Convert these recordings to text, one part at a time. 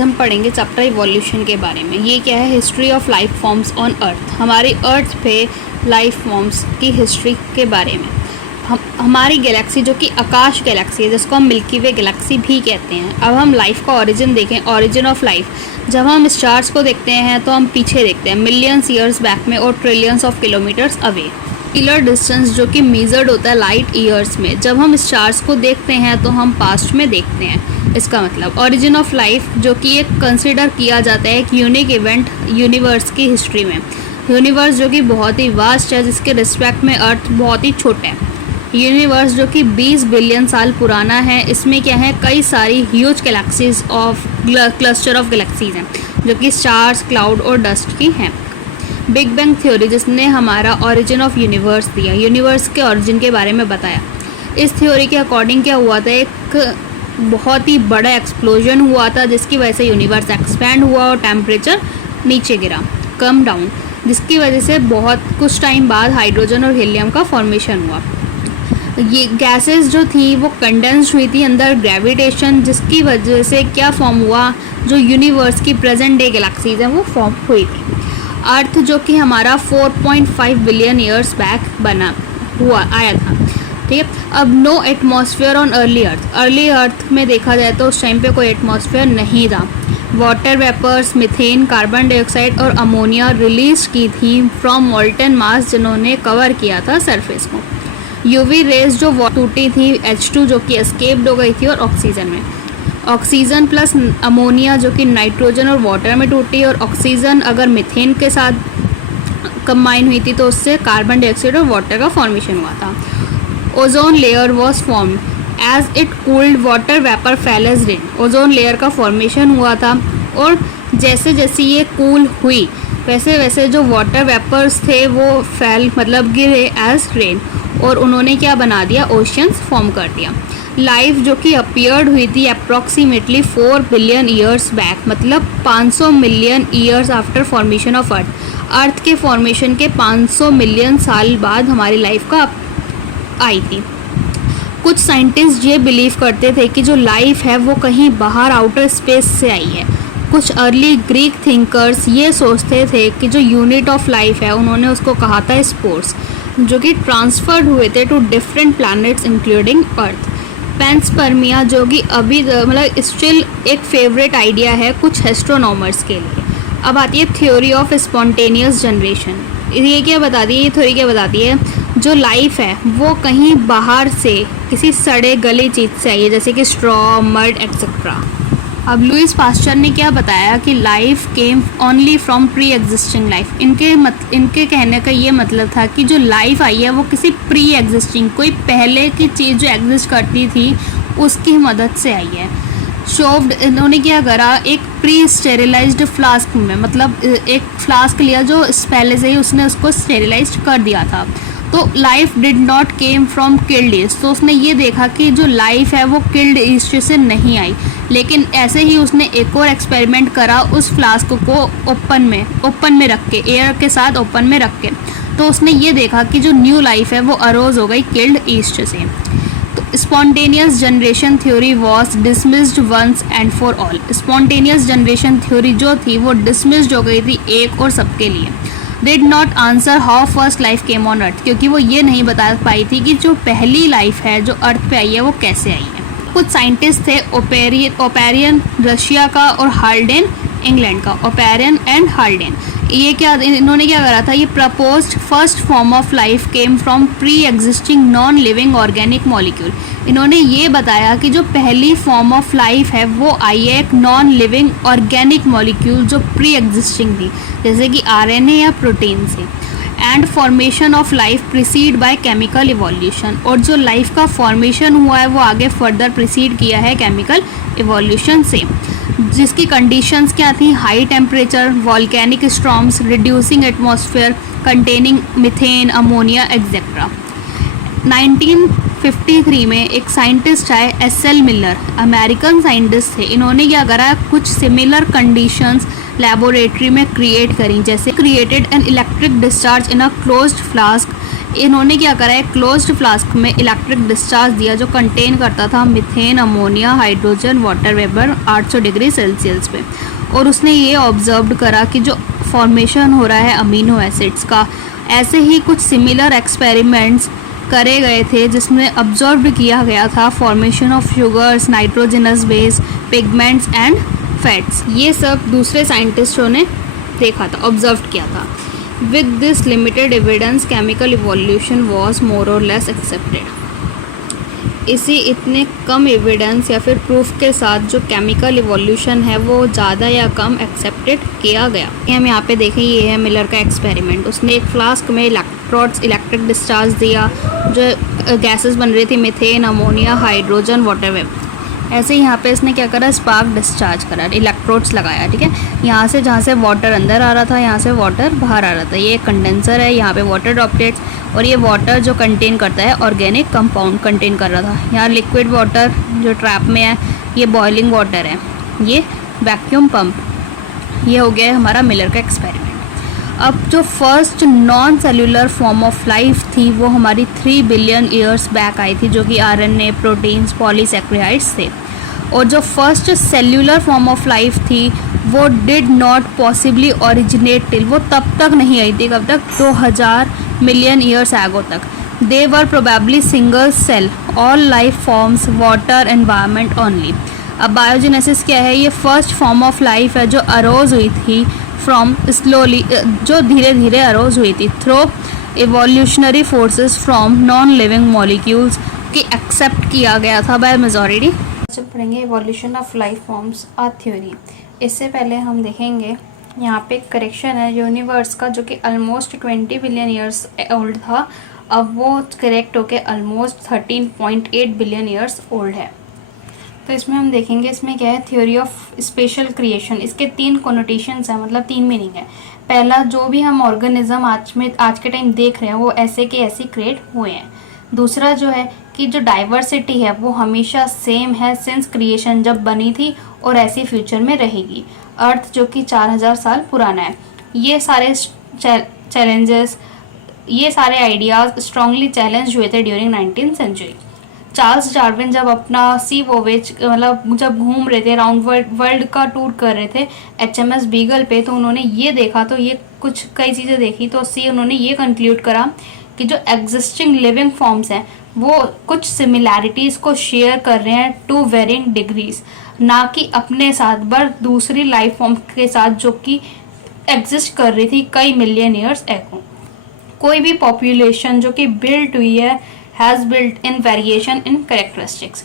आज हम पढ़ेंगे चैप्टर इवोल्यूशन के बारे में। ये क्या है? History of life forms on earth. हमारी अर्थ पे लाइफ फॉर्म्स की हिस्ट्री के बारे में। हमारी गैलेक्सी जो कि आकाश गैलेक्सी है, जिसको हम मिल्की वे गैलेक्सी भी कहते हैं। अब हम लाइफ का ओरिजिन देखें, ओरिजिन ऑफ लाइफ। जब हम स्टार्स को देखते हैं तो हम पीछे देखते हैं, मिलियंस ईयर्स बैक में और trillions of kilometres away. Killer distance जो कि मेजर्ड होता है लाइट ईयर्स में। जब हम स्टार्स को देखते हैं तो हम पास्ट में देखते हैं। इसका मतलब ओरिजिन ऑफ लाइफ जो कि एक कंसिडर किया जाता है एक यूनिक इवेंट यूनिवर्स की हिस्ट्री में। यूनिवर्स जो कि बहुत ही वास्ट है, जिसके रिस्पेक्ट में अर्थ बहुत ही छोटा है। यूनिवर्स जो कि 20 बिलियन साल पुराना है। इसमें क्या है, कई सारी huge galaxies of cluster of galaxies हैं जो कि स्टार्स, क्लाउड और डस्ट की हैं। बिग बैंग थ्योरी जिसने हमारा ओरिजिन ऑफ यूनिवर्स दिया, यूनिवर्स के ओरिजिन के बारे में बताया। इस थ्योरी के अकॉर्डिंग क्या हुआ था, एक बहुत ही बड़ा एक्सप्लोजन हुआ था जिसकी वजह से यूनिवर्स एक्सपैंड हुआ और टेम्परेचर नीचे गिरा, कम डाउन, जिसकी वजह से बहुत कुछ टाइम बाद हाइड्रोजन और हीलियम का फॉर्मेशन हुआ। ये गैसेस जो थी वो कंडेंस्ड हुई थी अंदर ग्रेविटेशन, जिसकी वजह से क्या फॉर्म हुआ, जो यूनिवर्स की प्रेजेंट डे गैलेक्सीज हैं वो फॉर्म हुई थी। अर्थ जो कि हमारा 4.5 बिलियन ईयर्स बैक बना हुआ आया था, ठीक है। अब no atmosphere on early earth में देखा जाए तो उस टाइम पे कोई एटमॉस्फेयर नहीं था। Water vapours, methane, carbon dioxide और अमोनिया रिलीज की थी फ्रॉम मोल्टन मास, जिन्होंने कवर किया था सरफेस को। यूवी रेज जो टूटी थी, H2 जो कि एस्केप्ड हो गई थी, और ऑक्सीजन में ऑक्सीजन प्लस अमोनिया जो कि नाइट्रोजन और वाटर में टूटी, और ऑक्सीजन अगर मीथेन के साथ कंबाइन हुई थी तो उससे कार्बन डाइऑक्साइड और वाटर का फॉर्मेशन हुआ था। Ozone layer was formed as it cooled, water vapour fell as rain. Ozone layer का फॉर्मेशन हुआ था और जैसे जैसे ये कूल हुई वैसे वैसे जो वाटर वेपर्स थे वो फैल मतलब गिरे एज रेन, और उन्होंने क्या बना दिया, ओशियंस फॉर्म कर दिया। लाइफ जो कि अपीयर्ड हुई थी अप्रॉक्सीमेटली 4 बिलियन ईयर्स बैक, मतलब 500 million years after formation of Earth. Earth के फॉर्मेशन के 500 मिलियन साल बाद हमारी लाइफ का आई थी। कुछ साइंटिस्ट ये बिलीव करते थे कि जो लाइफ है वो कहीं बाहर आउटर स्पेस से आई है। कुछ अर्ली ग्रीक थिंकर्स ये सोचते थे कि जो यूनिट ऑफ लाइफ है उन्होंने उसको कहा था स्पोर्स, जो कि ट्रांसफर्ड हुए थे to different planets including earth. Panspermia जो कि अभी मतलब स्टिल एक फेवरेट आइडिया है कुछ एस्ट्रोनॉमर्स के लिए। अब आती है थ्योरी ऑफ स्पॉन्टेनियस जनरेशन। ये क्या बताती है, ये थ्योरी क्या बताती है, जो लाइफ है वो कहीं बाहर से किसी सड़े गले चीज़ से आई है, जैसे कि स्ट्रॉ, मड एक्सेट्रा। अब लुइस पास्चर ने क्या बताया कि life came only from pre existing life. इनके कहने का ये मतलब था कि जो लाइफ आई है वो किसी प्री एग्जिस्टिंग, कोई पहले की चीज़ जो एग्जिस्ट करती थी उसकी मदद से आई है। शोव्ड, इन्होंने क्या करा, एक प्री स्टेरिलाइज्ड फ्लास्क में, मतलब एक फ्लास्क लिया जो पहले से ही उसने उसको स्टेरिलाइज कर दिया था। तो life did not came from killed east, तो उसने ये देखा कि जो लाइफ है वो किल्ड ईस्ट से नहीं आई। लेकिन ऐसे ही उसने एक और एक्सपेरिमेंट करा उस फ्लास्क को ओपन में रख के, एयर के साथ ओपन में रख के, तो उसने ये देखा कि जो न्यू लाइफ है वो अरोज हो गई किल्ड ईस्ट से। तो spontaneous generation theory was dismissed once and for all. Spontaneous generation theory जो थी वो डिसमिस्ड हो गई थी एक और सबके लिए। Did not answer how first life came on earth, क्योंकि वो ये नहीं बता पाई थी कि जो पहली लाइफ है जो अर्थ पे आई है वो कैसे आई है। कुछ साइंटिस्ट थे, ओपेरियन रशिया का और हाल्डेन इंग्लैंड का। ओपेरियन एंड हाल्डेन ये क्या, इन्होंने क्या करा था, ये proposed first form of life came from pre existing non living organic molecule. इन्होंने ये बताया कि जो पहली फॉर्म ऑफ लाइफ है वो आई है एक नॉन लिविंग ऑर्गेनिक मॉलिक्यूल जो प्री एग्जिस्टिंग थी, जैसे कि RNA या प्रोटीन से। And formation of life precede by chemical evolution, और जो लाइफ का फॉर्मेशन हुआ है वो आगे फर्दर प्रिसीड किया है केमिकल इवोल्यूशन से, जिसकी कंडीशंस क्या थी, high temperature, volcanic storms, reducing atmosphere containing methane, ammonia etcetera. 1953 में एक साइंटिस्ट आए, SL मिलर, अमेरिकन साइंटिस्ट थे। इन्होंने क्या करा, कुछ सिमिलर कंडीशंस लेबोरेटरी में क्रिएट करी, जैसे created an electric discharge in a closed flask इन्होंने क्या करा है, क्लोज्ड फ्लास्क में इलेक्ट्रिक डिस्चार्ज दिया जो कंटेन करता था methane, ammonia, hydrogen, water vapour 800 degree Celsius पे। और उसने ये ऑब्जर्व करा कि जो फॉर्मेशन हो रहा है अमीनो एसिड्स का, ऐसे ही कुछ सिमिलर एक्सपेरिमेंट्स करे गए थे जिसमें ऑब्जर्व किया गया था formation of sugars, nitrogenous base, pigments and fats. ये सब दूसरे साइंटिस्टों ने देखा था, ऑब्जर्व किया था। With this limited evidence chemical evolution was more और लेस एक्सेप्टेड। इसी इतने कम एविडेंस या फिर प्रूफ के साथ जो केमिकल इवोल्यूशन है वो ज़्यादा या कम एक्सेप्टेड किया गया। हम यहाँ पे देखें, ये है मिलर का एक्सपेरिमेंट। उसने एक फ्लास्क में इलेक्ट्रोड्स इलेक्ट्रिक डिस्चार्ज दिया, जो गैसेस बन रही थी methane, ammonia, hydrogen, water vapour. ऐसे ही यहाँ पे इसने क्या करा, स्पार्क डिस्चार्ज करा, इलेक्ट्रोड्स लगाया, ठीक है। यहाँ से जहाँ से वाटर अंदर आ रहा था, यहाँ से वाटर बाहर आ रहा था। ये कंडेंसर है, यहाँ पे वाटर ड्रॉपलेट्स, और ये वाटर जो कंटेन करता है ऑर्गेनिक कंपाउंड कंटेन कर रहा था। यहाँ लिक्विड वाटर जो ट्रैप में है, ये बॉइलिंग वाटर है, ये वैक्यूम पंप। ये हो गया हमारा मिलर का एक्सपेरिमेंट। अब जो first non cellular form of life थी वो हमारी 3 बिलियन ईयर्स बैक आई थी, जो कि आरएनए, प्रोटीन्स, पॉलीसेक्रियाइड्स थे। और जो first cellular form of life थी वो did not possibly originate till, वो तब तक नहीं आई थी, कब तक, 2000 मिलियन ईयर्स एगो तक। They were probably single cell, all life forms, water, environment only. अब बायोजेनेसिस क्या है, ये फर्स्ट फॉर्म ऑफ लाइफ है जो अरोज हुई थी फ्रॉम स्लोली, जो धीरे धीरे अरोज हुई थी through evolutionary forces from non living molecules की एक्सेप्ट किया गया था बाय मेजॉरिटी। जब पढ़ेंगे evolution of life forms a theory, इससे पहले हम देखेंगे यहाँ पे करेक्शन है यूनिवर्स का, जो कि ऑलमोस्ट 20 बिलियन ईयर्स ओल्ड था, अब वो करेक्ट होके ऑलमोस्ट 13.8 बिलियन ईयर्स ओल्ड है। तो इसमें हम देखेंगे, इसमें क्या है, थ्योरी ऑफ स्पेशल क्रिएशन। इसके 3 कोनोटेशंस हैं, मतलब 3 मीनिंग है। पहला, जो भी हम ऑर्गेनिज्म आज के टाइम देख रहे हैं वो ऐसे के ऐसे क्रिएट हुए हैं। दूसरा जो है कि जो डाइवर्सिटी है वो हमेशा सेम है सिंस क्रिएशन, जब बनी थी और ऐसी फ्यूचर में रहेगी। अर्थ जो कि 4000 साल पुराना है। ये सारे चैलेंजेस, ये सारे आइडियाज़ स्ट्रांगली चैलेंज हुए थे during 19th century. Charles Darwin जब अपना सी वोवेज, मतलब जब घूम रहे थे राउंड वर्ल्ड का टूर कर रहे थे HMS बीगल पे, तो उन्होंने ये देखा, तो ये कुछ कई चीज़ें देखी, तो उन्होंने ये कंक्लूड करा कि जो एग्जिस्टिंग लिविंग फॉर्म्स हैं वो कुछ सिमिलैरिटीज़ को शेयर कर रहे हैं टू वेरिंग डिग्रीज, ना कि अपने साथ पर दूसरी लाइफ फॉर्म के साथ जो कि एग्जिस्ट कर रही थी कई मिलियन ईयर्स एगो। कोई भी पॉपुलेशन जो कि बिल्ट हुई है has built in variation in characteristics,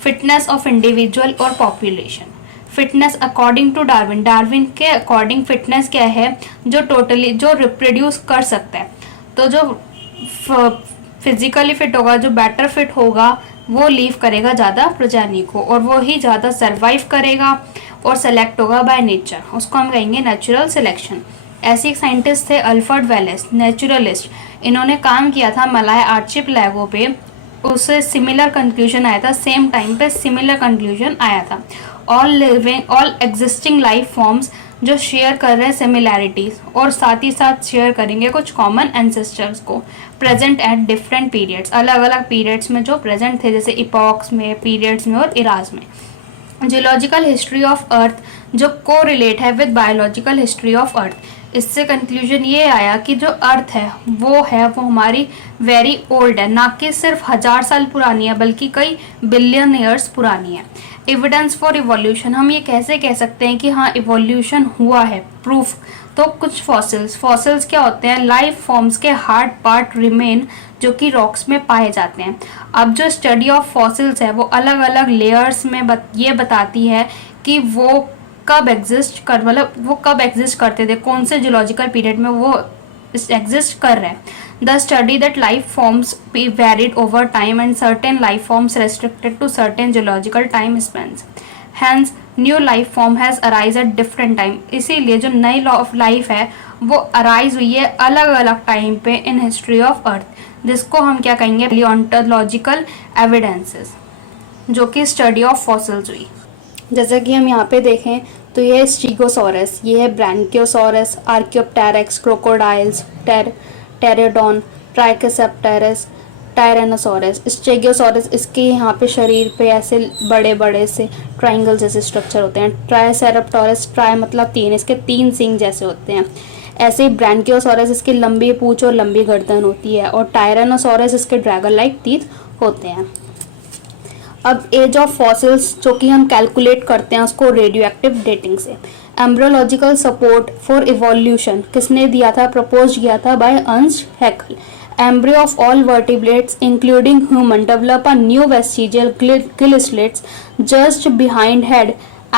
fitness of individual or population. Fitness according to Darwin के अकॉर्डिंग फिटनेस क्या है, जो टोटली जो रिप्रोड्यूस कर सकता है। तो जो फिजिकली फिट होगा, जो बेटर फिट होगा, वो लीव करेगा ज़्यादा प्रजाति को, और वो ही ज़्यादा सर्वाइव करेगा और सेलेक्ट होगा बाय नेचर। उसको हम कहेंगे नेचुरल सिलेक्शन। ऐसे एक साइंटिस्ट थे अल्फ्रेड वेलेस, नेचुरलिस्ट। इन्होंने काम किया था मलाय आर्चिपेलागो पे, उससे सिमिलर कंक्लूजन आया था, सेम टाइम पे सिमिलर कंक्लूजन आया था। ऑल एग्जिस्टिंग लाइफ फॉर्म्स जो शेयर कर रहे हैं सिमिलैरिटीज, और साथ ही साथ शेयर करेंगे कुछ कॉमन एंसेस्टर्स को, प्रेजेंट एट डिफरेंट पीरियड्स, अलग अलग पीरियड्स में जो प्रेजेंट थे, जैसे इपॉक्स में, पीरियड्स में और इराज में। जियोलॉजिकल हिस्ट्री ऑफ अर्थ जो को रिलेट है with biological history of earth, इससे कंक्लूजन ये आया कि जो अर्थ है वो हमारी वेरी ओल्ड है, ना कि सिर्फ 1000 साल पुरानी है बल्कि कई बिलियन ईयर्स पुरानी है। एविडेंस फॉर इवोल्यूशन, हम ये कैसे कह सकते हैं कि हाँ इवोल्यूशन हुआ है, प्रूफ, तो कुछ फॉसिल्स क्या होते हैं, लाइफ फॉर्म्स के हार्ड पार्ट रिमेन जो कि रॉक्स में पाए जाते हैं। अब जो स्टडी ऑफ फॉसिल्स है वो अलग अलग लेयर्स में ये बताती है कि वो कब एग्जिस्ट करते थे, कौन से जियोलॉजिकल पीरियड में वो एग्जिस्ट कर रहे हैं। The study that life forms be varied over time and certain life forms restricted to certain geological time spans, hence new life form has arise at different time. इसीलिए जो नई law of life है वो arise हुई है अलग अलग time पे इन हिस्ट्री ऑफ अर्थ, जिसको हम क्या कहेंगे, पैलियोंटोलॉजिकल एविडेंसेस, जो कि स्टडी ऑफ फॉसिल्स हुई। जैसे कि हम यहाँ पे देखें तो ये है स्टीगोसॉरस, ये है ब्रैंकियोसॉरस, आर्कियोप्टेरिक्स, क्रोकोडाइल्स, टेरेडोन, ट्राइकेसेप्टेरस, टायरेनोसॉरस, स्टेगोसॉरस, इसके यहाँ पे शरीर पे ऐसे बड़े बड़े से ट्रायंगल जैसे स्ट्रक्चर होते हैं। ट्राइसेराप्टोरस, ट्राई मतलब 3, इसके 3 सींग जैसे होते हैं। ऐसे ही ब्रांकियोसॉरस, इसकी लंबी पूंछ और लंबी गर्दन होती है। और टायरेनोसॉरस, इसके ड्रैगन लाइक टीथ होते हैं। अब एज ऑफ फॉसिल्स जो कि हम कैलकुलेट करते हैं उसको रेडियो एक्टिव डेटिंग से। एम्ब्रियोलॉजिकल सपोर्ट फॉर इवोल्यूशन किसने दिया था, प्रपोज किया था by Ernst Haeckel. Embryo of all vertebrates including human develop a new vestigial gill slits just behind head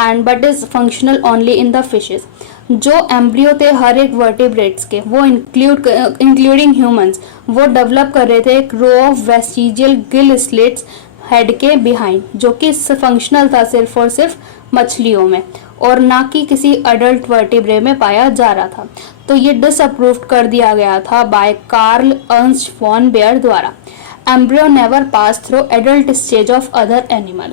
and but is functional only in the fishes। जो embryo थे हर एक vertebrates के, वो इंक्लूडिंग ह्यूमंस, वो develop कर रहे थे एक row of vestigial gill slits head के बिहाइंड, जो कि फंक्शनल था सिर्फ और सिर्फ मछलियों में और ना कि किसी अडल्ट वर्टिब्रे में पाया जा रहा था। तो ये डिसअप्रूव्ड कर दिया गया था by Karl Ernst von Baer द्वारा। Embryo never pass through adult stage of other animal.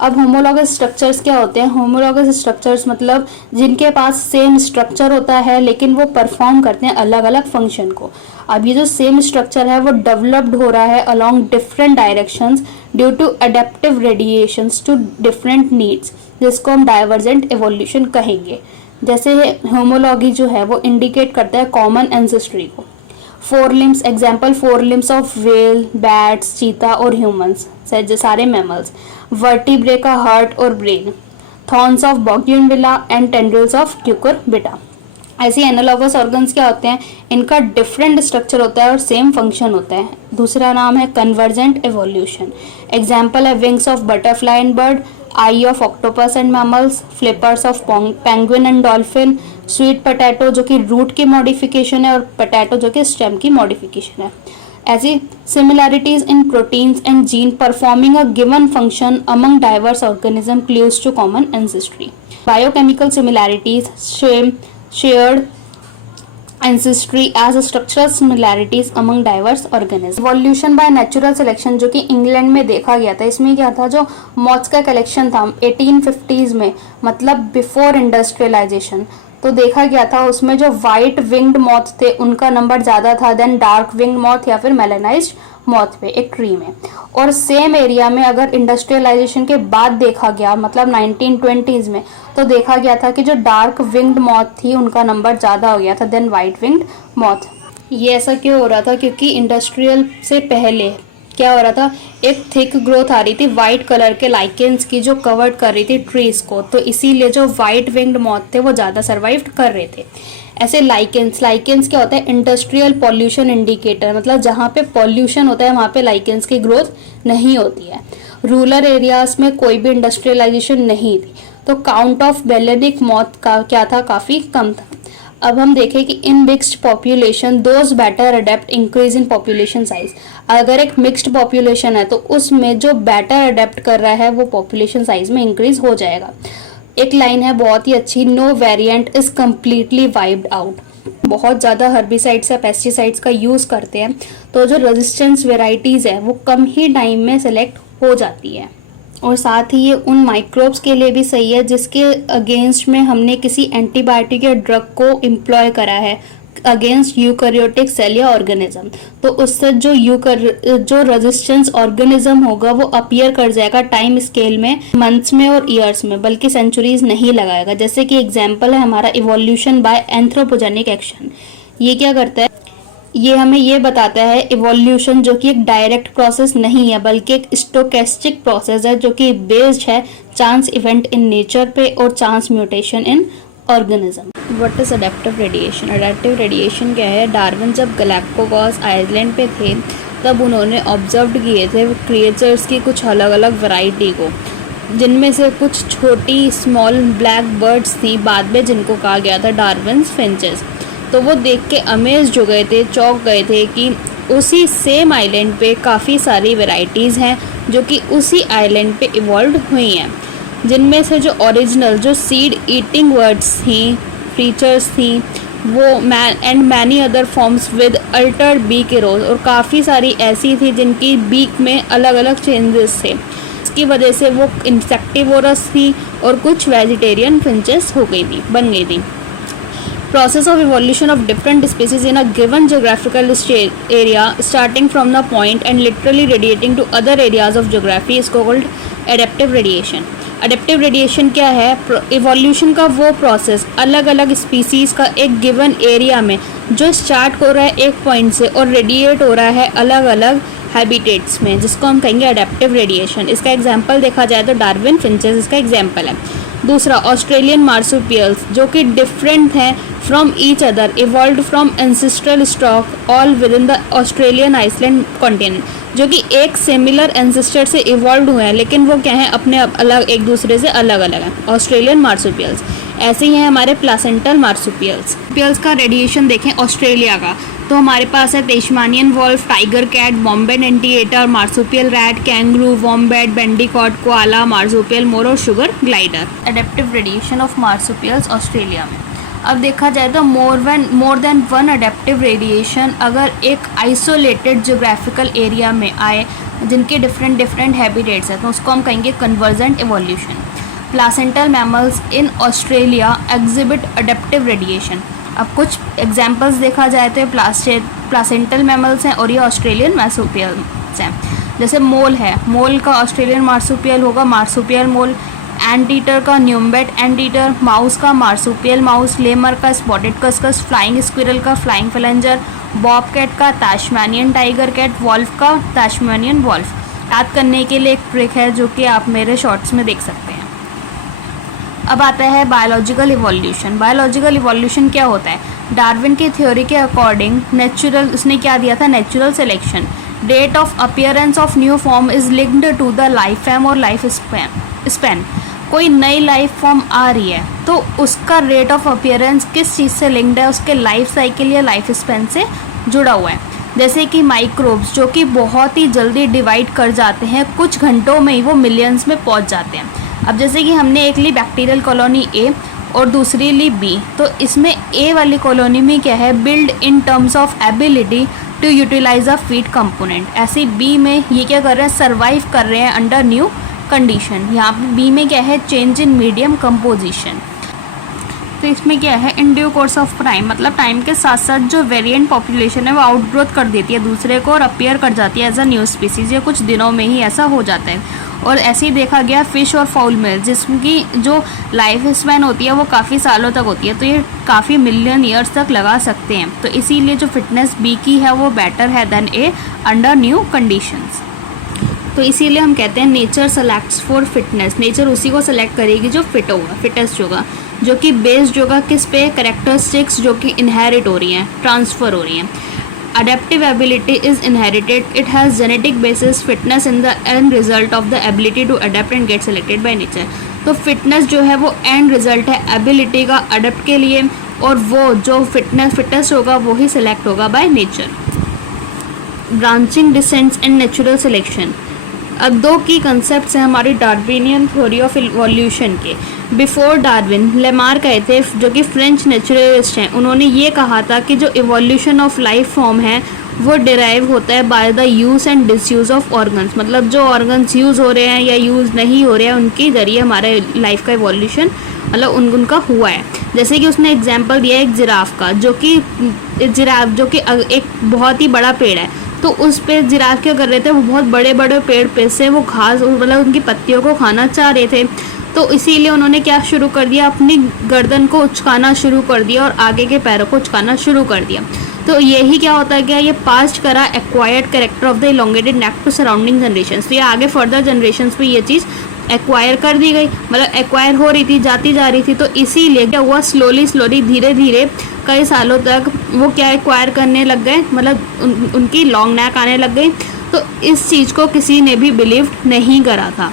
अब होमोलॉगस स्ट्रक्चर्स क्या होते हैं? होमोलॉगस स्ट्रक्चर्स मतलब जिनके पास सेम स्ट्रक्चर होता है लेकिन वो परफॉर्म करते हैं अलग अलग फंक्शन को। अब ये जो सेम स्ट्रक्चर है वो डेवलप्ड हो रहा है along different directions due to adaptive radiations to different needs, जिसको हम डाइवर्जेंट एवोल्यूशन कहेंगे। जैसे होमोलॉगी जो है वो इंडिकेट करता है कॉमन एंसेस्ट्री को। 4 limbs example 4 limbs of whale, bats, cheetah और ह्यूमंस सारे मैमल्स। वर्टिब्रे का हार्ट और brain. Thorns of bougainvillea and tendrils of cucurbita. ऐसे एनालॉगस ऑर्गन्स क्या होते हैं? इनका डिफरेंट स्ट्रक्चर होता है और सेम फंक्शन होता है। दूसरा नाम है कन्वर्जेंट एवोल्यूशन। एग्जाम्पल है wings of butterfly and bird, I of octopus and mammals, flippers of penguin and dolphin, sweet potato जो कि रूट की मॉडिफिकेशन है और पोटैटो जो कि स्टेम की मॉडिफिकेशन है। ऐसी similarities in proteins and gene performing a given function among diverse organism clues to common ancestry. Biochemical similarities shared ancestry as structural similarities among diverse organisms। Evolution by natural selection जो कि England में देखा गया था, इसमें क्या था, जो मॉथ्स का कलेक्शन था 1850s में, मतलब बिफोर इंडस्ट्रियलाइजेशन, तो देखा गया था उसमें जो वाइट विंग्ड मॉथ थे उनका नंबर ज़्यादा था देन डार्क विंग्ड मॉथ या फिर मेलेनाइज्ड मॉथ पे एक ट्री में। और सेम एरिया में अगर इंडस्ट्रियलाइजेशन के बाद देखा गया मतलब 1920s में, तो देखा गया था कि जो डार्क विंग्ड मॉथ थी उनका नंबर ज़्यादा हो गया था देन वाइट विंग्ड मॉथ। ये ऐसा क्यों हो रहा था? क्योंकि इंडस्ट्रियल से पहले क्या हो रहा था, एक थिक ग्रोथ आ रही थी वाइट कलर के लाइकेंस की जो कवर्ड कर रही थी ट्रीज को, तो इसीलिए जो वाइट विंग्ड मॉथ थे वो ज़्यादा सर्वाइव कर रहे थे। ऐसे लाइकेंस क्या होता है? इंडस्ट्रियल पॉल्यूशन इंडिकेटर, मतलब जहाँ पे पॉल्यूशन होता है वहाँ पे लाइकेंस की ग्रोथ नहीं होती है। रूरल एरियाज में कोई भी इंडस्ट्रियलाइजेशन नहीं थी, तो काउंट ऑफ बेलेनिक मॉथ का क्या था, काफ़ी कम था। अब हम देखें कि in mixed population those better adapt increase in population size. अगर एक मिक्स्ड पॉपुलेशन है तो उसमें जो बेटर अडेप्ट कर रहा है वो पॉपुलेशन साइज में इंक्रीज हो जाएगा। एक लाइन है बहुत ही अच्छी, no variant is completely wiped out. बहुत ज़्यादा हर्बिसाइड्स या पेस्टिसाइड्स का यूज़ करते हैं तो जो रेजिस्टेंस वेराइटीज़ है वो कम ही टाइम में सेलेक्ट हो जाती है। और साथ ही ये उन माइक्रोब्स के लिए भी सही है जिसके अगेंस्ट में हमने किसी एंटीबायोटिक या ड्रग को एम्प्लॉय करा है अगेंस्ट यूकैरियोटिक सेल या ऑर्गेनिज्म, तो उससे जो रेजिस्टेंस ऑर्गेनिज्म होगा वो अपीयर कर जाएगा टाइम स्केल में, मंथ्स में और ईयर्स में, बल्कि सेंचुरीज नहीं लगाएगा। जैसे कि एग्जांपल है हमारा इवोल्यूशन बाय एंथ्रोपोजेनिक एक्शन। ये क्या करता है? ये हमें ये बताता है इवोल्यूशन जो कि एक डायरेक्ट प्रोसेस नहीं है बल्कि एक स्टोकेस्टिक प्रोसेस है जो कि बेस्ड है चांस इवेंट इन नेचर पे और chance mutation in organism. What is adaptive radiation? Adaptive radiation क्या है? डार्विन जब गैलापागोस आइलैंड पे थे तब उन्होंने ऑब्जर्व किए थे क्रिएचर्स की कुछ अलग अलग वैरायटी को, जिनमें से कुछ छोटी स्मॉल ब्लैक बर्ड्स थी बाद में जिनको कहा गया था डार्विन्स फिंचेस। तो वो देख के अमेज हो गए थे, चौंक गए थे कि उसी सेम आइलैंड पे काफ़ी सारी वैरायटीज़ हैं जो कि उसी आइलैंड पे इवॉल्व हुई हैं, जिनमें से जो ओरिजिनल जो सीड ईटिंग वर्ड्स थी, क्रीचर्स थी, वो and many other forms with altered beak arose, और काफ़ी सारी ऐसी थी जिनकी बीक में अलग अलग चेंजेस थे। इसकी वजह से वो इंसेक्टिवोरस थी और कुछ वेजिटेरियन फिंचेस बन गई थी। process of evolution of different species in a given geographical area starting from the point and literally radiating to other areas of geography is called adaptive radiation. Adaptive radiation क्या है? Evolution का वो process अलग अलग species का एक given area में जो स्टार्ट हो रहा है एक पॉइंट से और रेडिएट हो रहा है अलग अलग हैबिटेट्स में, जिसको हम कहेंगे अडेप्टिव रेडिएशन। इसका एग्जांपल देखा जाए तो डार्विन फिंचेस इसका एग्जांपल है। दूसरा ऑस्ट्रेलियन मार्सुपियल्स जो कि डिफरेंट हैं from each other, evolved from ancestral stock all within the Australian island continent, जो कि एक सिमिलर एंसेस्टर से इवॉल्व हुए हैं लेकिन वो क्या हैं अपने अलग एक दूसरे से अलग अलग हैं, ऑस्ट्रेलियन मार्सुपियल्स। ऐसे ही हैं हमारे प्लासेंटल मार्सुपियल्स का रेडिएशन देखें ऑस्ट्रेलिया का तो हमारे पास है Tasmanian wolf, tiger cat, wombat anteater, marsupial rat, kangaroo, wombat, bandicoot, koala, marsupial mole और sugar glider. Adaptive radiation of marsupials Australia में अब देखा जाए तो more than one adaptive radiation अगर एक आइसोलेटेड जोग्राफिकल एरिया में आए जिनके डिफरेंट हैबिटेट्स हैं तो उसको हम कहेंगे convergent evolution. Placental mammals in Australia exhibit adaptive radiation. अब कुछ एग्जांपल्स देखा जाए तो प्लासेंटल मैमल्स हैं और ये ऑस्ट्रेलियन मार्सुपियल्स हैं। जैसे मोल है, मोल का ऑस्ट्रेलियन मार्सुपियल होगा मार्सुपियल मोल, एंटीटर का न्यूम्बेट एंटीटर, माउस का मार्सुपियल माउस, लेमर का स्पॉटेड कस्कस, फ्लाइंग स्क्विरल का फ्लाइंग फ्लेंजर, बॉब कैट का तास्मानियन टाइगर कैट, वॉल्फ का तास्मानियन वॉल्फ। याद करने के लिए एक ट्रिक है जो कि आप मेरे शॉर्ट्स में देख सकते हैं। अब आता है बायोलॉजिकल इवोल्यूशन। बायोलॉजिकल इवोल्यूशन क्या होता है? डार्विन की थ्योरी के अकॉर्डिंग नेचुरल, उसने क्या दिया था? Natural selection. Date of appearance of new form is linked to the lifetime और लाइफ स्पैन। कोई नई लाइफ फॉर्म आ रही है तो उसका रेट ऑफ अपीयरेंस किस चीज़ से लिंक्ड है? उसके लाइफ साइकिल या लाइफ स्पैन से जुड़ा हुआ है। जैसे कि माइक्रोब्स जो कि बहुत ही जल्दी डिवाइड कर जाते हैं, कुछ घंटों में ही वो मिलियंस में पहुंच जाते हैं। अब जैसे कि हमने एक ली बैक्टीरियल कॉलोनी ए और दूसरी ली बी, तो इसमें ए वाली कॉलोनी में क्या है? Build in terms of ability to utilise a feed component. ऐसे बी में ये क्या कर रहे हैं? सर्वाइव कर रहे हैं अंडर न्यू कंडीशन। यहाँ पे बी में क्या है? Change in medium composition. तो इसमें क्या है? In due course of time, मतलब टाइम के साथ साथ जो वेरिएंट पॉपुलेशन है वो आउटग्रोथ कर देती है दूसरे को और अपीयर कर जाती है एज अ न्यू स्पीसीज। ये कुछ दिनों में ही ऐसा हो जाता है। और ऐसे ही देखा गया फिश और फाउल में, जिसकी जो लाइफ स्पैन होती है वो काफ़ी सालों तक होती है, तो ये काफ़ी मिलियन ईयर्स तक लगा सकते हैं। तो इसीलिए जो फिटनेस बी की है वो बेटर है then A under new conditions. तो इसीलिए हम कहते हैं nature selects for fitness. Nature उसी को सेलेक्ट करेगी जो फिट होगा, फिटेस्ट होगा, जो कि बेस्ड होगा किस पे? कैरेक्टरिस्टिक्स जो कि इनहेरिट हो रही हैं, ट्रांसफ़र हो रही हैं। Adaptive ability is inherited. It has genetic basis. Fitness in the end result of the ability to adapt and get selected by nature. तो फिटनेस जो है वो एंड रिजल्ट है एबिलिटी का अडेप्ट के लिए, और वो जो फिटेस्ट होगा वो ही सिलेक्ट होगा by nature. Branching descents and natural selection. अब दो की कंसेप्ट्स हैं हमारी डार्विनियन थ्योरी ऑफ इवोल्यूशन के। बिफोर डार्विन लेमार्क कहे थे, जो कि फ्रेंच नेचुरलिस्ट हैं, उन्होंने ये कहा था कि जो इवोल्यूशन ऑफ लाइफ फॉर्म है वो डिराइव होता है by the use and disuse of organs. मतलब जो ऑर्गन्स यूज़ हो रहे हैं या यूज़ नहीं हो रहे हैं उनके ज़रिए हमारे लाइफ का इवोल्यूशन मतलब उनका हुआ है। जैसे कि उसने एग्जाम्पल दिया एक जिराफ का, जो कि एक बहुत ही बड़ा पेड़ है, तो उस पे जिराफ क्या कर रहे थे? वो बहुत बड़े बड़े पेड़ पे से वो घास मतलब उनकी पत्तियों को खाना चाह रहे थे। तो इसीलिए उन्होंने क्या शुरू कर दिया? अपनी गर्दन को उचकाना शुरू कर दिया और आगे के पैरों को उचकाना शुरू कर दिया। तो यही क्या होता गया? ये पास्ट करा acquired character of the elongated neck to surrounding generation. तो ये आगे फर्दर जनरेशन पे ये चीज़ एक्वायर कर दी गई, मतलब एक्वायर हो रही थी, जाती जा रही थी। तो इसीलिए क्या हुआ? स्लोली धीरे धीरे कई सालों तक वो क्या एक्वायर करने लग गए, मतलब उनकी लॉन्ग नेक आने लग गई। तो इस चीज़ को किसी ने भी बिलीव नहीं करा था।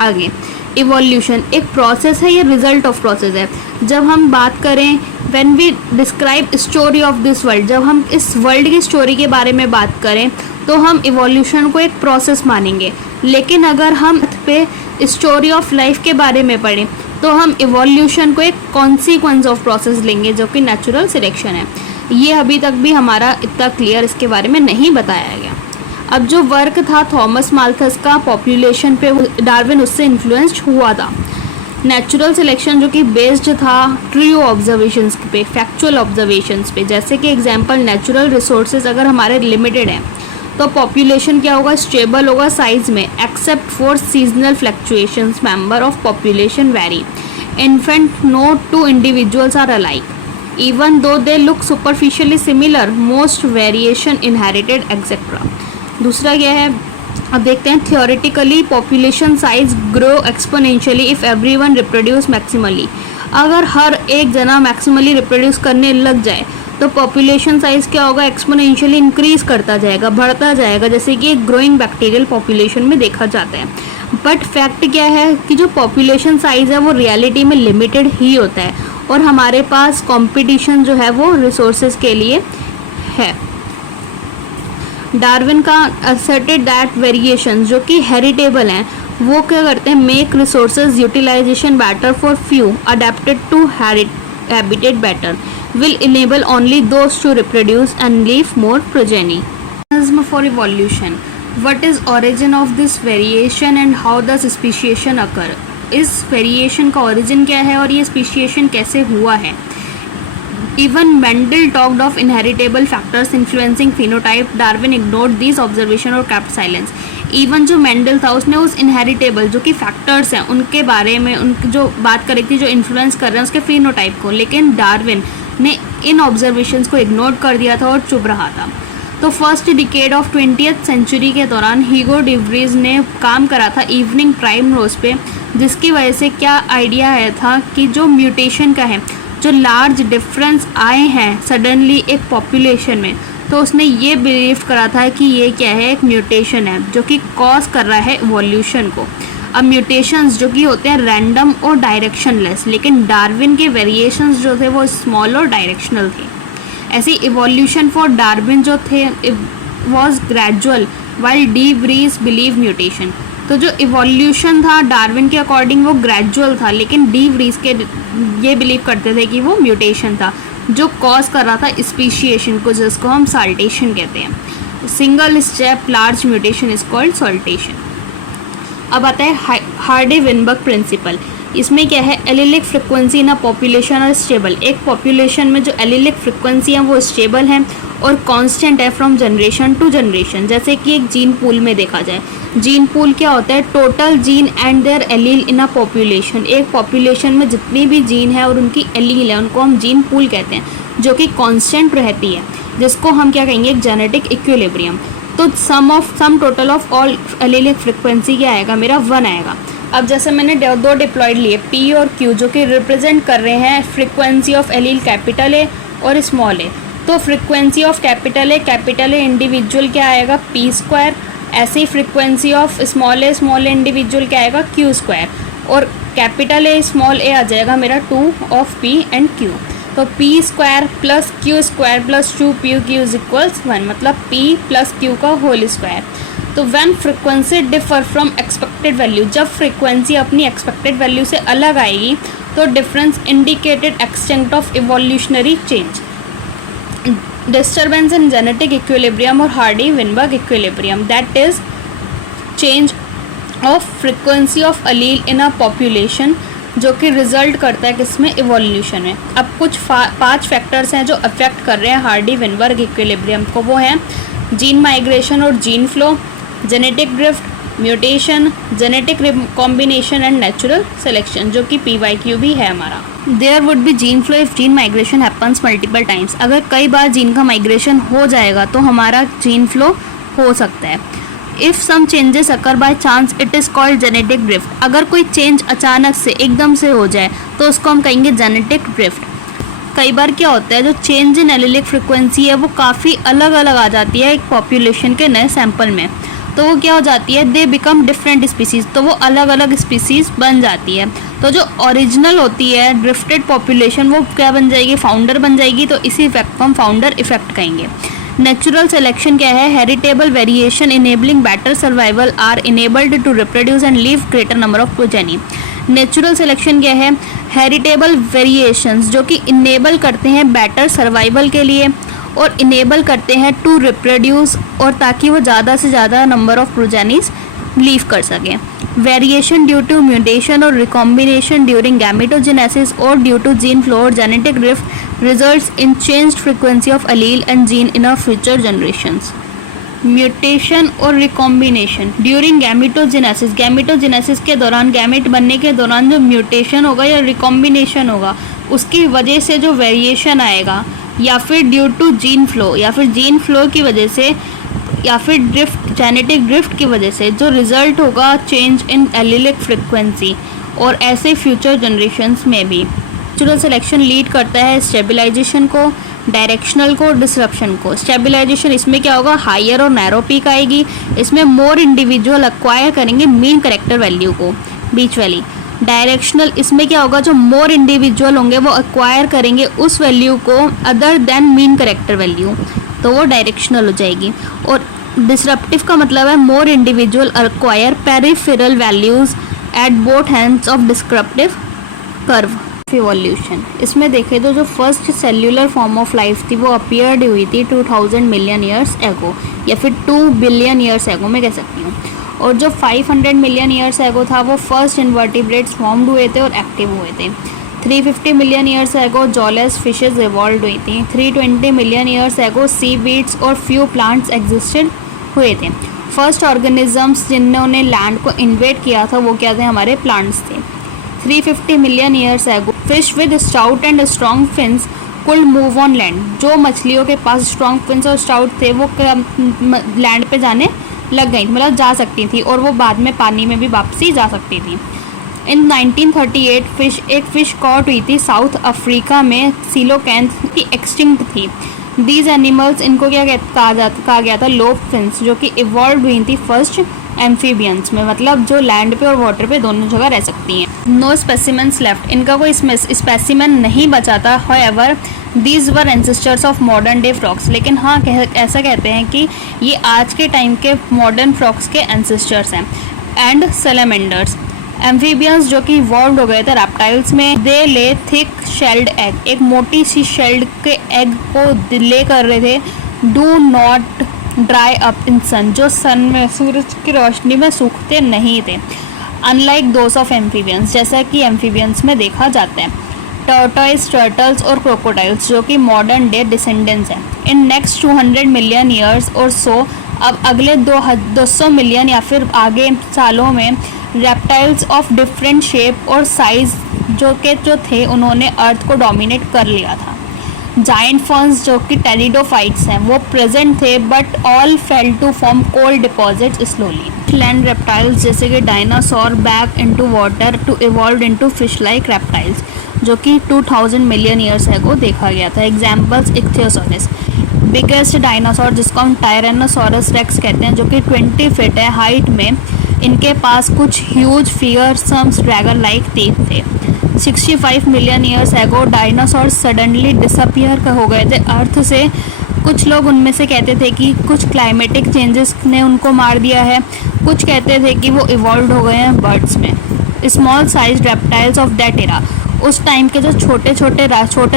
आगे इवोल्यूशन एक प्रोसेस है, ये रिजल्ट ऑफ प्रोसेस है। जब हम बात करें when we describe story of this world, जब हम इस वर्ल्ड की स्टोरी के बारे में बात करें तो हम इवोल्यूशन को एक प्रोसेस मानेंगे। लेकिन अगर हम पे स्टोरी ऑफ लाइफ के बारे में पढ़ें तो हम इवोल्यूशन को एक कॉन्सिक्वेंस ऑफ प्रोसेस लेंगे, जो कि नेचुरल सिलेक्शन है। ये अभी तक भी हमारा इतना क्लियर इसके बारे में नहीं बताया गया। अब जो वर्क था थॉमस माल्थस का पॉपुलेशन पे, डार्विन उससे इन्फ्लुएंस्ड हुआ था। नेचुरल सिलेक्शन जो कि बेस्ड था ट्रू ऑब्जर्वेशंस पे, फैक्चुअल ऑब्जर्वेशंस पे, जैसे कि एग्जांपल नेचुरल रिसोर्सेज अगर हमारे लिमिटेड हैं तो पॉपुलेशन क्या होगा, स्टेबल होगा साइज में, except for seasonal fluctuations, member of population vary, in fact no two individuals are alike, even though they look superficially similar, most variation inherited etcetera. दूसरा क्या है, अब देखते हैं theoretically population size grow exponentially if everyone reproduce maximally. अगर हर एक जना मैक्सिमली रिप्रोड्यूस करने लग जाए तो पॉपुलेशन साइज क्या होगा, एक्सपोनेंशियली इंक्रीज करता जाएगा, बढ़ता जाएगा, जैसे कि एक ग्रोइंग बैक्टीरियल पॉपुलेशन में देखा जाता है। बट फैक्ट क्या है कि जो पॉपुलेशन साइज है वो रियलिटी में लिमिटेड ही होता है और हमारे पास कंपटीशन जो है वो रिसोर्सेज के लिए है। डार्विन का असर्टेड दैट वेरिएशन जो कि हेरिटेबल हैं वो क्या करते हैं, make resources utilisation better for few, adapted to habitat better, will enable only those to reproduce and leave more progeny. Mechanism for evolution. What is origin of this variation and how does speciation occur? इस variation का origin क्या है और ये speciation कैसे हुआ है। Even Mendel talked of inheritable factors influencing phenotype. Darwin ignored these observation और kept silence. इवन जो मेंडल था उसने उस इनहेरिटेबल जो कि फैक्टर्स हैं उनके बारे में उनकी जो बात करी थी, जो इन्फ्लुएंस कर रहे हैं उसके फिनोटाइप को, लेकिन डार्विन ने इन ऑब्जर्वेशंस को इग्नोर कर दिया था और चुप रहा था। तो first decade of 20th century के दौरान हीगो डिवरीज ने काम करा था इवनिंग प्राइम रोज पे, जिसकी वजह से क्या आइडिया आया था कि जो म्यूटेशन का है, जो लार्ज डिफरेंस आए हैं सडनली एक पॉपुलेशन में, तो उसने ये बिलीव करा था कि ये क्या है, एक म्यूटेशन है जो कि कॉज कर रहा है इवोल्यूशन को। अब म्यूटेशंस जो कि होते हैं रैंडम और डायरेक्शनलेस, लेकिन डार्विन के वेरिएशंस जो थे वो स्मॉल और डायरेक्शनल थे। ऐसे इवोल्यूशन फॉर डार्विन जो थे was gradual while D Vries believe mutation. तो जो इवोल्यूशन था डार्विन के अकॉर्डिंग वो ग्रेजुअल था, लेकिन डी व्रीज के ये बिलीव करते थे कि वो म्यूटेशन था जो कॉज कर रहा था स्पीशिएशन को, जिसको हम साल्टेशन कहते हैं। Single step large mutation is called saltation. अब आता है हार्डी-विनबर्ग प्रिंसिपल। इसमें क्या है, allylic frequency in a population और स्टेबल। एक पॉपुलेशन में जो एलिलिक फ्रिक्वेंसी है वो स्टेबल है और कांस्टेंट है फ्रॉम जनरेशन टू जनरेशन। जैसे कि एक जीन पूल में देखा जाए, जीन पूल क्या होता है, total gene and their allele in a population. एक पॉपुलेशन में जितनी भी जीन है और उनकी एलील है उनको हम जीन पूल कहते हैं, जो कि कांस्टेंट रहती है, जिसको हम क्या कहेंगे, एक जेनेटिक इक्विलिब्रियम। तो sum total of all allelic frequency क्या आएगा, मेरा 1 आएगा। अब जैसे मैंने दो डिप्लॉयड लिए P और Q, जो कि रिप्रेजेंट कर रहे हैं frequency of allele capital A और स्मॉल ए। तो frequency of capital A individual क्या आएगा, P²। ऐसे ही frequency of small A individual क्या आएगा, Q²। और कैपिटल ए स्मॉल ए आ जाएगा मेरा 2 ऑफ P एंड Q। तो P² plus Q² plus 2PQ is equals 1, मतलब P प्लस Q का होल स्क्वायर। तो when frequency differ from expected value, जब फ्रिक्वेंसी अपनी एक्सपेक्टेड वैल्यू से अलग आएगी तो difference indicated extent of evolutionary change, disturbance in genetic equilibrium और Hardy Weinberg equilibrium, that is change of frequency of allele in a population, जो कि result करता है किसमें, इवोल्यूशन में। अब कुछ 5 फैक्टर्स हैं जो अफेक्ट कर रहे हैं हार्डी-विनबर्ग इक्विलिब्रियम को, वो हैं जीन माइग्रेशन और gene flow, genetic drift, mutation, genetic combination and natural selection, जो कि PYQ भी है हमारा। There would be gene flow if gene migration happens multiple times. अगर कई बार जीन का माइग्रेशन हो जाएगा तो हमारा जीन फ्लो हो सकता है। If some changes occur by chance it is called genetic drift. अगर कोई चेंज अचानक से एकदम से हो जाए तो उसको हम कहेंगे जेनेटिक ड्रिफ्ट। कई बार क्या होता है, जो चेंज इन एलिलिक फ्रिक्वेंसी है वो काफ़ी अलग अलग आ जाती है एक पॉपुलेशन के नए सैंपल में, तो वो क्या हो जाती है, दे बिकम डिफरेंट स्पीसीज़, तो वो अलग अलग स्पीसीज़ बन जाती है। तो जो ओरिजिनल होती है ड्रिफ्टेड पॉपुलेशन वो क्या बन जाएगी, फाउंडर बन जाएगी, तो इसी इफेक्ट को हम फाउंडर इफेक्ट कहेंगे। नेचुरल सिलेक्शन क्या है, heritable variation enabling better survival are enabled to reproduce and leave greater number of progeny. Natural selection क्या है, हेरिटेबल वेरिएशंस जो कि इनेबल करते हैं बेटर सर्वाइवल के लिए और इनेबल करते हैं टू रिप्रोड्यूस, और ताकि वो ज़्यादा से ज़्यादा नंबर ऑफ प्रोजेनीज लीव कर सकें। वेरिएशन ड्यू टू म्यूटेशन और रिकॉम्बिनेशन ड्यूरिंग गैमेटोजेनेसिस और ड्यू टू जीन फ्लो और genetic drift results in changed frequency of allele and gene in a future generations. Mutation और रिकॉम्बिनेशन ड्यूरिंग गैमेटोजेनेसिस, गैमेटोजेनेसिस के दौरान, gamete बनने के दौरान जो म्यूटेशन होगा या रिकॉम्बिनेशन होगा उसकी वजह से जो वेरिएशन आएगा, या फिर ड्यू टू जीन फ्लो, या फिर जीन फ्लो की वजह से, या फिर ड्रिफ्ट, जेनेटिक ड्रिफ्ट की वजह से जो रिजल्ट होगा चेंज इन एलिलिक फ्रिक्वेंसी, और ऐसे फ्यूचर जनरेशन्स में भी। नेचुरल सिलेक्शन लीड करता है स्टेबलाइजेशन को, डायरेक्शनल को, डिसरप्शन को। स्टेबलाइजेशन इसमें क्या होगा, हायर और नैरो पीक आएगी, इसमें मोर इंडिविजुअल अक्वायर करेंगे मीन करेक्टर वैल्यू को, बीच वाली। डायरेक्शनल इसमें क्या होगा, जो मोर इंडिविजुअल होंगे वो अक्वायर करेंगे उस वैल्यू को other than mean character value, तो वो डायरेक्शनल हो जाएगी। और डिसरप्टिव का मतलब है more individual acquire peripheral values at both hands of descriptive curve evolution. इसमें देखें तो जो first cellular form of life थी वो अपीयर्ड हुई थी 2000 मिलियन ईयर्स एगो, या फिर 2 बिलियन ईयर्स एगो मैं कह सकती हूँ। और जो 500 मिलियन ईयर्स एगो था वो फर्स्ट इन्वर्टिब्रेट्स फॉर्म्ड हुए थे और एक्टिव हुए थे। 350 मिलियन ईयर्स एगो जॉलेस फिशेज इवॉल्व हुई थी। 320 मिलियन ईयर्स एगो सी बीड्स और फ्यू प्लांट्स एग्जिस्टेड हुए थे। फर्स्ट ऑर्गेनिजम्स जिन्होंने लैंड को इन्वेट किया था वो क्या थे, हमारे प्लांट्स थे। 350 मिलियन ईयर्स एगो fish with stout and strong fins could move on land. जो मछलियों के पास स्ट्रॉन्ग फिन्स और स्टाउट थे वो लैंड पे जाने लग गई, मतलब जा सकती थी, और वो बाद में पानी में भी वापसी जा सकती थी। इन 1938 एक फ़िश कॉट हुई थी साउथ अफ्रीका में, सीलोकैंथ की एक्सटिंक्ट थी। दीज एनिमल्स, इनको क्या कहा गया था, लोब फिन्स, जो कि इवॉल्व हुई थी फर्स्ट एम्फीबियंस में, मतलब जो लैंड पे और वाटर पे दोनों जगह रह सकती हैं। नो स्पेसिमेंस लेफ्ट, इनका कोई स्पेसिमेन नहीं बचा था। However these were ancestors of modern day frogs, लेकिन हाँ ऐसा कहते हैं कि ये आज के टाइम के मॉडर्न फ्रॉक्स के एंसेस्टर्स हैं। एंड सैलमेंडर्स, एम्फीबियंस जो कि इवॉल्व हो गए थे रेप्टाइल्स में। दे ले थिक शेल्ड एग, एक मोटी सी शेल्ड के एग को ले कर रहे थे। Do not dry up in sun, जो सन में, सूरज की रोशनी में सूखते नहीं थे। अनलाइक दोस ऑफ एम्फीबियंस, जैसा कि एम्फीबियंस में देखा जाता है। टर्टल्स, टर्टल्स और क्रोकोडाइल्स जो कि मॉडर्न डे डिसेंडेंट्स हैं। इन नेक्स्ट 200 मिलियन ईयर्स और सो, अब अगले 200 मिलियन या फिर आगे सालों में रेप्टाइल्स ऑफ डिफरेंट शेप और साइज जो थे उन्होंने अर्थ को डोमिनेट कर लिया था। जाइंट फर्न्स जो कि टेरिडोफाइट्स हैं वो प्रेजेंट थे, but all fell to form coal deposits slowly. Land reptiles जैसे कि dinosaur back into water to evolve into fish like reptiles, जो कि 2000 मिलियन ईयर्स एगो देखा गया था। एग्जाम्पल्स इक्थियोसॉरस, बिगेस्ट डायनासोर जिसको हम टायरेनोसोरस रेक्स कहते हैं, जो कि 20 फीट है हाइट में। इनके पास कुछ ह्यूज फियरसम्स ड्रैगन लाइक टीथ थे। 65 मिलियन ईयर्स एगो डायनासोर सडनली डिसअपियर हो गए थे अर्थ से। कुछ लोग उनमें से कहते थे कि कुछ क्लाइमेटिक चेंजेस ने उनको मार दिया है, कुछ कहते थे कि वो इवॉल्व हो गए हैं बर्ड्स में। Small size reptiles of that era, उस टाइम के जो छोटे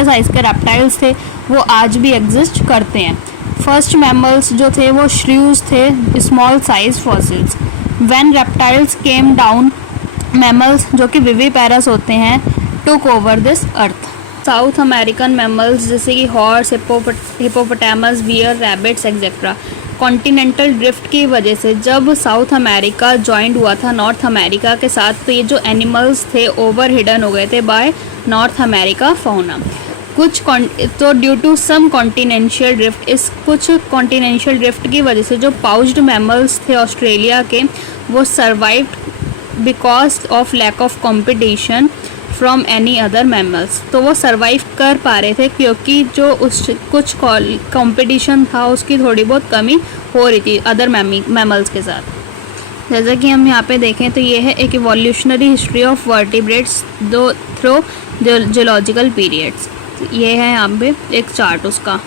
साइज़ के रेप्टाइल्स थे वो आज भी एग्जिस्ट करते हैं। फर्स्ट मैमल्स जो थे वो श्रीव्स थे, small size fossils. When reptiles came down, mammals जो कि विविपेरस होते हैं took over this earth. South American mammals जैसे कि horse, hippopotamus, bear, rabbits etcetera. Continental drift की वजह से जब साउथ अमेरिका जॉइंट हुआ था नॉर्थ अमेरिका के साथ, तो ये जो एनिमल्स थे ओवर हिडन हो गए थे बाय नॉर्थ अमेरिका फौना। तो due to some continental drift, इस कुछ कॉन्टिनेंशियल ड्रिफ्ट की वजह से जो पाउच्ड मैमल्स थे ऑस्ट्रेलिया के वो survived because of lack of competition from any other mammals. तो वो सर्वाइव कर पा रहे थे क्योंकि जो उस कुछ कंपटीशन था उसकी थोड़ी बहुत कमी हो रही थी अदर मैमल्स के साथ। जैसा कि हम यहाँ पे देखें तो ये है एक evolutionary history of vertebrates through geological periods. ये है यहाँ पे एक चार्ट उसका।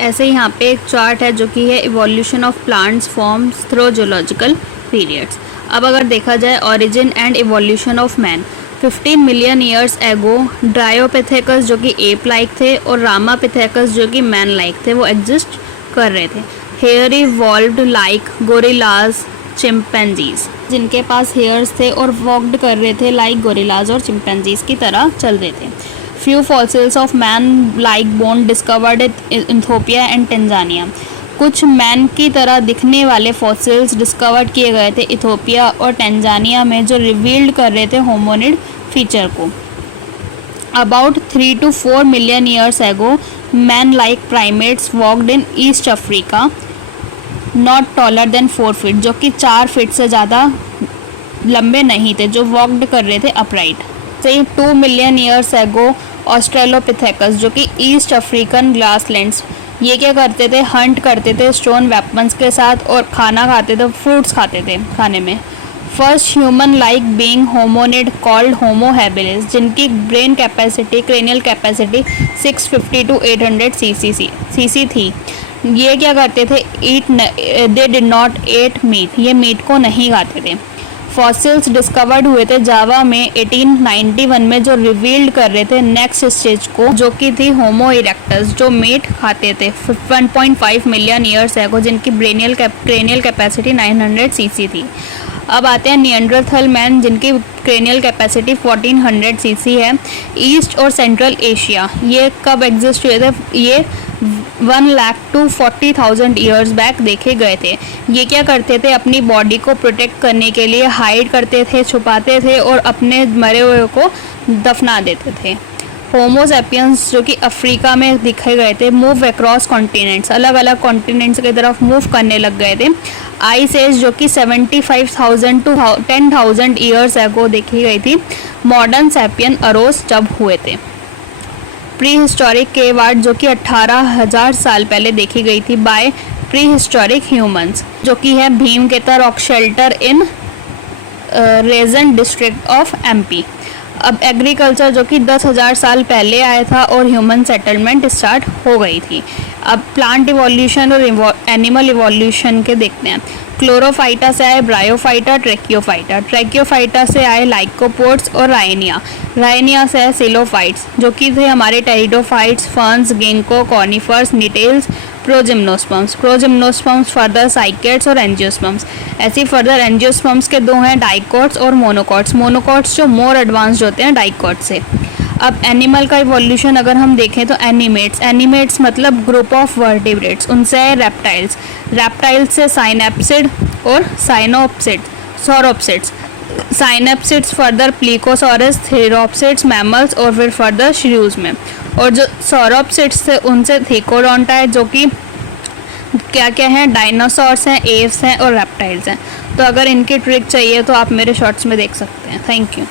ऐसे ही यहाँ पे एक चार्ट है जो कि है evolution of plants forms through geological periods. अब अगर देखा जाए origin and evolution of man, 15 million years एगो ड्रायोपिथेकस जो कि एप लाइक थे और रामापिथेकस जो कि मैन लाइक थे वो एग्जिस्ट कर रहे थे। Hair evolved like gorillas chimpanzees, जिनके पास हेयर्स थे और वॉक्ड कर रहे थे लाइक गोरिल्लाज और चिंपैंजीज की तरह चल रहे थे। Few fossils of man like bone discovered in Ethiopia and Tanzania, कुछ मैन की तरह दिखने वाले फॉसिल्स डिस्कवर किए गए थे इथियोपिया और टेंजानिया में, जो रिवील्ड कर रहे थे होमोनिड फीचर को। About 3 to 4 million years ago, man like primates walked in East Africa, not taller than 4 feet, जो कि 4 फीट से ज़्यादा लंबे नहीं थे, जो वॉकड कर रहे थे अपराइट। से 2 million years ago, ऑस्ट्रेलोपिथेकस, जो कि ईस्ट अफ्रीकन ग्रासलैंड्स, ये क्या करते थे, हंट करते थे स्टोन वेपन्स के साथ और खाना खाते थे, फ्रूट्स खाते थे खाने में। First human like being hominid called Homo habilis, जिनकी brain capacity, cranial capacity 650 to 800 cc थी। ये क्या करते थे, they did not eat meat, ये मीट को नहीं खाते थे। फॉसिल्स डिस्कवर्ड हुए थे जावा में 1891 में, जो रिवील्ड कर रहे थे नेक्स्ट स्टेज को, जो कि थी होमो इरेक्टस, जो मीट खाते थे 1.5 मिलियन ईयर्स एगो, जिनकी क्रेनियल कैपेसिटी 900 सीसी थी। अब आते हैं निएंडरथल मैन, जिनकी क्रेनियल कैपेसिटी 1400 सीसी है। ईस्ट और सेंट्रल एशिया, ये कब एग्जिस्ट हुए थे, ये 1 लाख to 40,000 ईयर्स बैक देखे गए थे। ये क्या करते थे, अपनी बॉडी को प्रोटेक्ट करने के लिए हाइड करते थे, छुपाते थे और अपने मरे हुए को दफना देते थे। होमो सैपियंस, जो कि अफ्रीका में दिखे गए थे, मूव अक्रॉस कॉन्टिनेंट्स, अलग अलग कॉन्टिनेंट्स की तरफ मूव करने लग गए थे। आइस एज, जो कि 75,000 to 10,000 ईयर्स एगो देखी गई थी। मॉडर्न सैपियन अरोज जब हुए थे। प्री हिस्टोरिक केव आर्ट, जो कि 18,000 साल पहले देखी गई थी बाय प्री हिस्टोरिक ह्यूमंस, जो कि है Bhimbetka rock shelter in Raisen district of MP. अब एग्रीकल्चर, जो कि 10,000 साल पहले आया था और ह्यूमन सेटलमेंट स्टार्ट हो गई थी। अब प्लांट इवोल्यूशन और एनिमल इवोल्यूशन के देखते हैं। क्लोरोफाइटा से आए ब्रायोफाइटा, ट्रैकियोफाइटा, ट्रैकियोफाइटा से आए लाइकोपोड्स और रायनिया से आए सिलोफाइट्स, जो कि थे हमारे pteridophytes, ferns, ginkgo, conifers, gnetales, progymnosperms, further cycads और एंजियोस्पर्म्स। ऐसी फर्दर एंजियोस्पर्म्स के दो हैं, डाइकोट्स और मोनोकोट्स जो मोर एडवांस्ड होते हैं डाइकोट से। अब एनिमल का इवोल्यूशन अगर हम देखें तो एनिमेट्स मतलब ग्रुप ऑफ वर्टिब्रेट्स, उनसे है रेप्टाइल्स से साइनेप्सिड और सौरोप्सिड्स, साइनेप्सिड्स फर्दर प्लीकोसॉरस, थेरोप्सिड्स मैमल्स और फिर फर्दर श्रीव्स में, और जो सौरोप्सिड्स थे उनसे थेकोडोंटा है, जो कि क्या हैं, डायनासोर्स हैं, एव्स हैं और रेप्टाइल्स हैं। तो अगर इनकी ट्रिक चाहिए तो आप मेरे शॉर्ट्स में देख सकते हैं। Thank you.